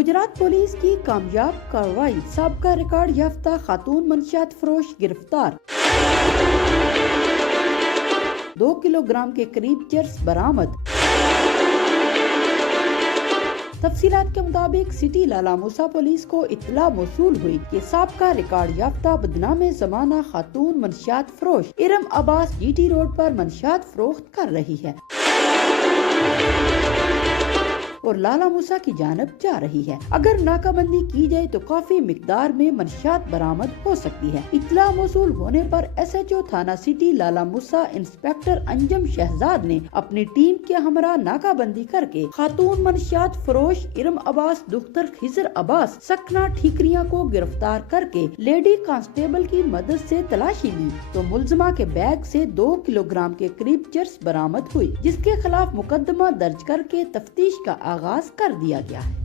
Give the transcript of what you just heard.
Gujarat police کی کامیاب کارروائی، سابقہ ریکارڈ یافتہ خاتون منشیات فروش گرفتار، 2 کلو گرام کے قریب چرس برآمد۔ تفصیلات کے مطابق سٹی لالا موسیٰ پولیس کو اطلاع موصول ہوئی کہ سابقہ ریکارڈ یافتہ بدنام زمانہ خاتون منشیات فروش ارم عباس جی ٹی روڈ پر منشیات فروخت کر رہی ہے اور لالا موسیٰ کی جانب جا رہی ہے۔ اگر ناکہ بندی کی جائے تو کافی مقدار میں منشیات برآمد ہو سکتی ہے۔ اطلاع موصول ہونے پر ایس ایچ او تھانہ سٹی لالا موسیٰ انسپکٹر انجم شہزاد نے اپنی ٹیم کے ہمراہ ناکہ بندی کر کے خاتون منشیات فروش ارم عباس دختر خضر عباس سکنہ ٹھیکریاں کو گرفتار کر کے لیڈی کانسٹیبل کی مدد سے تلاشی لی تو ملزمہ کے بیگ سے 2 کلو گرام کے قریب چرس برآمد ہوئی، جس کے خلاف مقدمہ درج کر کے تفتیش کا آغاز کر دیا گیا ہے۔